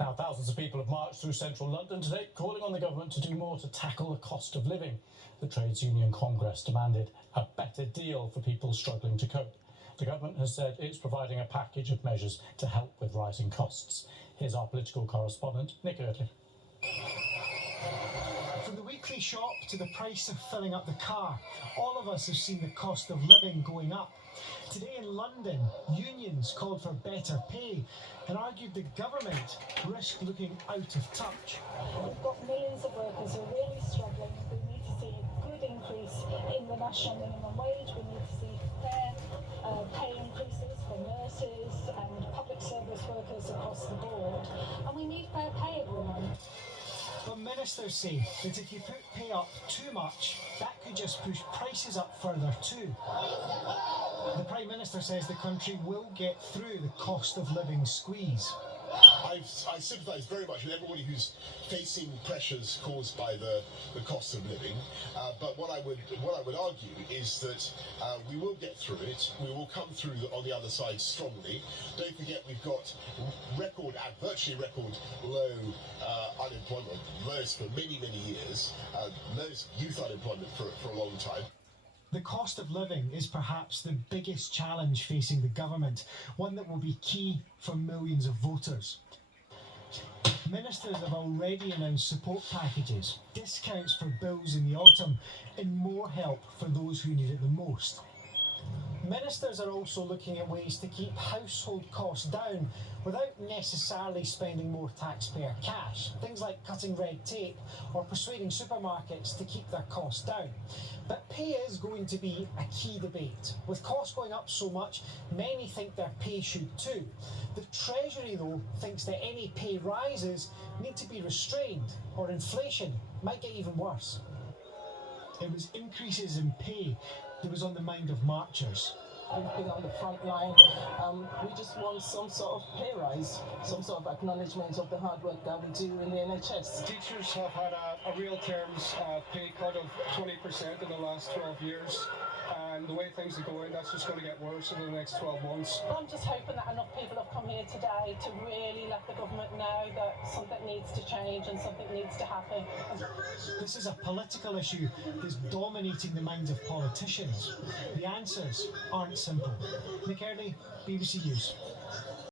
Now, thousands of people have marched through central London today, calling on the government to do more to tackle the cost of living. The Trades Union Congress demanded a better deal for people struggling to cope. The government has said it's providing a package of measures to help with rising costs. Here's our political correspondent, Nick Eardley. From the weekly shop to the price of filling up the car, all of us have seen the cost of living going up. Today in London, unions called for better pay and argued the government risked looking out of touch. We've got millions of workers who are really struggling. We need to see a good increase in the national minimum wage. We need to see fair pay increases for nurses and public service workers across the board. And we need fair pay, everyone. But ministers say that if you put pay up too much, that could just push prices up further too. The Prime Minister says the country will get through the cost of living squeeze. I sympathise very much with everybody who's facing pressures caused by the cost of living. But what I would argue is that we will get through it. We will come through on the other side strongly. Don't forget we've got virtually record low unemployment, lowest for many years, lowest youth unemployment for a long time. The cost of living is perhaps the biggest challenge facing the government, one that will be key for millions of voters. Ministers have already announced support packages, discounts for bills in the autumn, and more help for those who need it the most. Ministers are also looking at ways to keep household costs down without necessarily spending more taxpayer cash. Things like cutting red tape or persuading supermarkets to keep their costs down. But pay is going to be a key debate. With costs going up so much, many think their pay should too. The Treasury, though, thinks that any pay rises need to be restrained, or inflation might get even worse. It was increases in pay that was on the mind of marchers. We've been on the front line. We just want some sort of pay rise, some sort of acknowledgement of the hard work that we do in the NHS. Teachers have had a real terms pay cut of 20% in the last 12 years. And the way things are going, that's just going to get worse in the next 12 months. I'm just hoping that enough people have come here today to really let the government know that something needs to change and something needs to happen. This is a political issue that's dominating the minds of politicians. The answers aren't simple. Nick Eardley, BBC News.